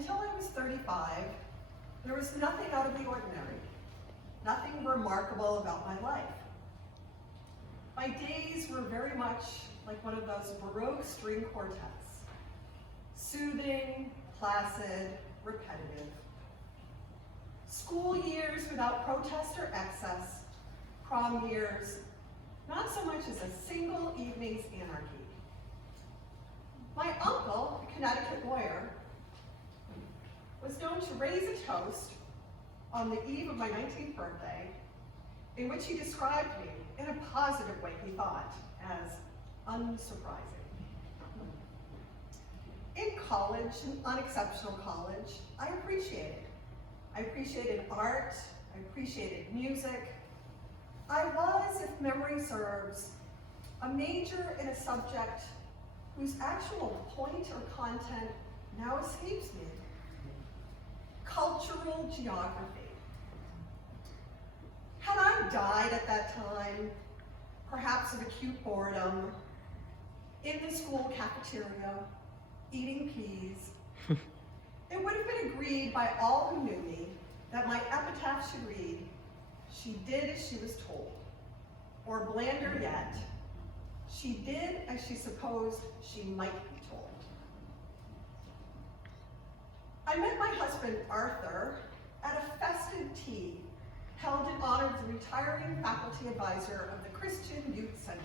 until I was 35, there was nothing out of the ordinary, nothing remarkable about my life. My days were very much like one of those Baroque string quartets, soothing, placid, repetitive. School years without protest or excess, prom years, not so much as a single evening's anarchy. My uncle, a Connecticut lawyer, was known to raise a toast on the eve of my 19th birthday, in which he described me in a positive way, he thought, as unsurprising. In college, an unexceptional college, I appreciated. I appreciated art, I appreciated music. I was, if memory serves, a major in a subject whose actual point or content now escapes me. Cultural geography. Had I died at that time, perhaps of acute boredom, in the school cafeteria, eating peas, it would have been agreed by all who knew me that my epitaph should read, "She did as she was told," or blander yet, "She did as she supposed she might be told." I met my husband, Arthur, at a festive tea held in honor of the retiring faculty advisor of the Christian Youth Center.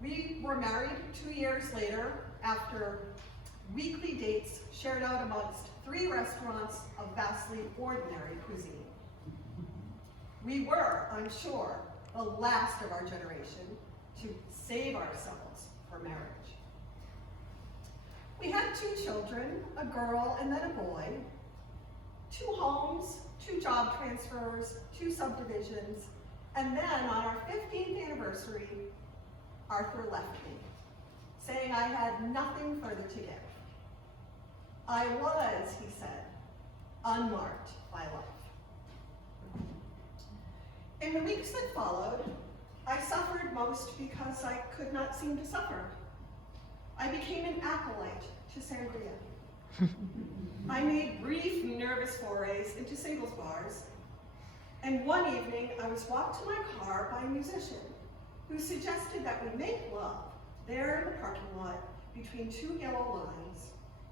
We were married 2 years later after weekly dates shared out amongst 3 restaurants of vastly ordinary cuisine. We were, I'm sure, the last of our generation to save ourselves for marriage. We had 2 children, a girl and then a boy, 2 homes, 2 job transfers, 2 subdivisions, and then on our 15th anniversary, Arthur left me, saying I had nothing further to give. I was, he said, unmarked by life. In the weeks that followed, I suffered most because I could not seem to suffer. I became an acolyte to sangria. I made brief, nervous forays into singles bars, and one evening I was walked to my car by a musician who suggested that we make love there in the parking lot between 2 yellow lines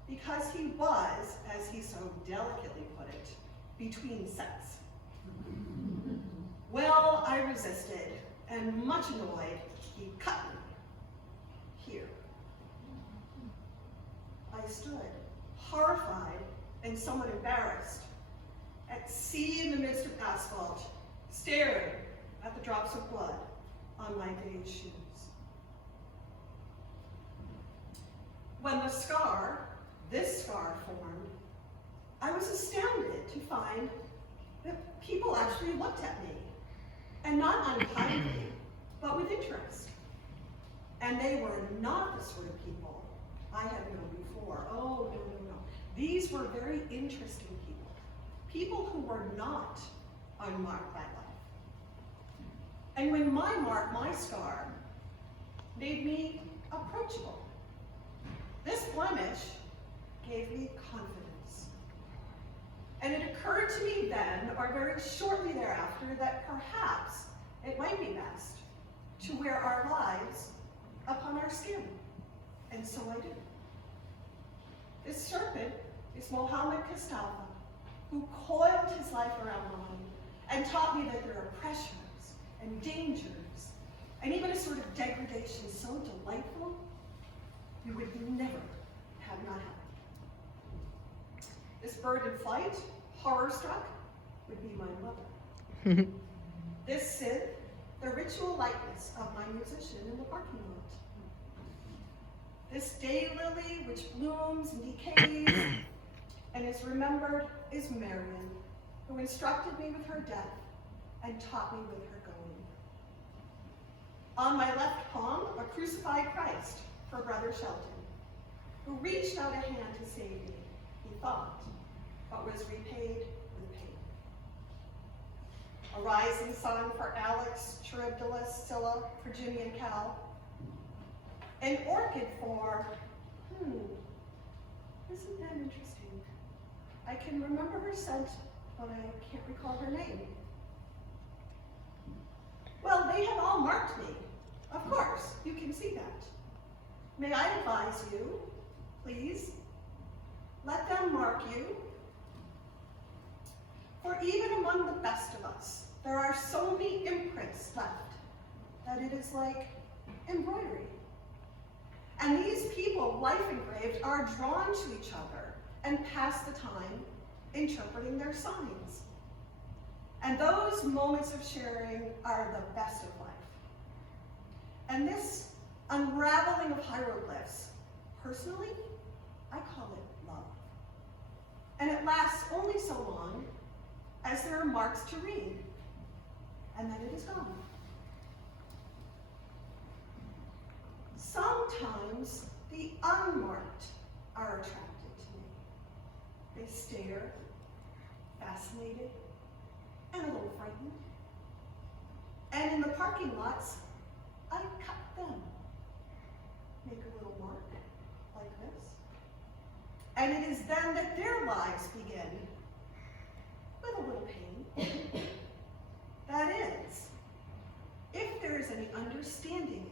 because he was, as he so delicately put it, between sets. Well, I resisted, and much annoyed, he cut me here. I stood, horrified and somewhat embarrassed, at sea in the midst of asphalt, staring at the drops of blood on my beige shoes. When the scar, this scar, formed, I was astounded to find that people actually looked at me, and not unkindly, but with interest. And they were not the sort of people I had known before. Oh, no. These were very interesting people, people who were not unmarked by life. And when my mark, my scar, made me approachable, this blemish gave me confidence. And it occurred to me then, or very shortly thereafter, that perhaps it might be best to wear our lives upon our skin. And so I did. This serpent is Mohammed Mustafa, who coiled his life around mine and taught me that there are pressures and dangers, and even a sort of degradation so delightful you would never have not happened. This bird in flight, horror-struck, would be my mother. This Sith, the ritual likeness of my musician in the parking lot. This daylily which blooms and decays and is remembered is Marion, who instructed me with her death and taught me with her going. On my left palm, a crucified Christ for Brother Shelton, who reached out a hand to save me, he thought, but was repaid with pain. a rising sun for Alex, Charybdis, Scylla for Jimmy and Cal, an orchid for, isn't that interesting? I can remember her scent, but I can't recall her name. Well, they have all marked me. Of course, you can see that. May I advise you, please, let them mark you. For even among the best of us, there are so many imprints left that it is like embroidery. And these people, life engraved, are drawn to each other and pass the time interpreting their signs. And those moments of sharing are the best of life. And this unraveling of hieroglyphs, personally, I call it love. And it lasts only so long as there are marks to read, and then it is gone. Sometimes the unmarked are attracted to me. They stare, fascinated, and a little frightened. And in the parking lots, I cut them. Make a little mark, like this. And it is then that their lives begin, with a little pain. That is, if there is any understanding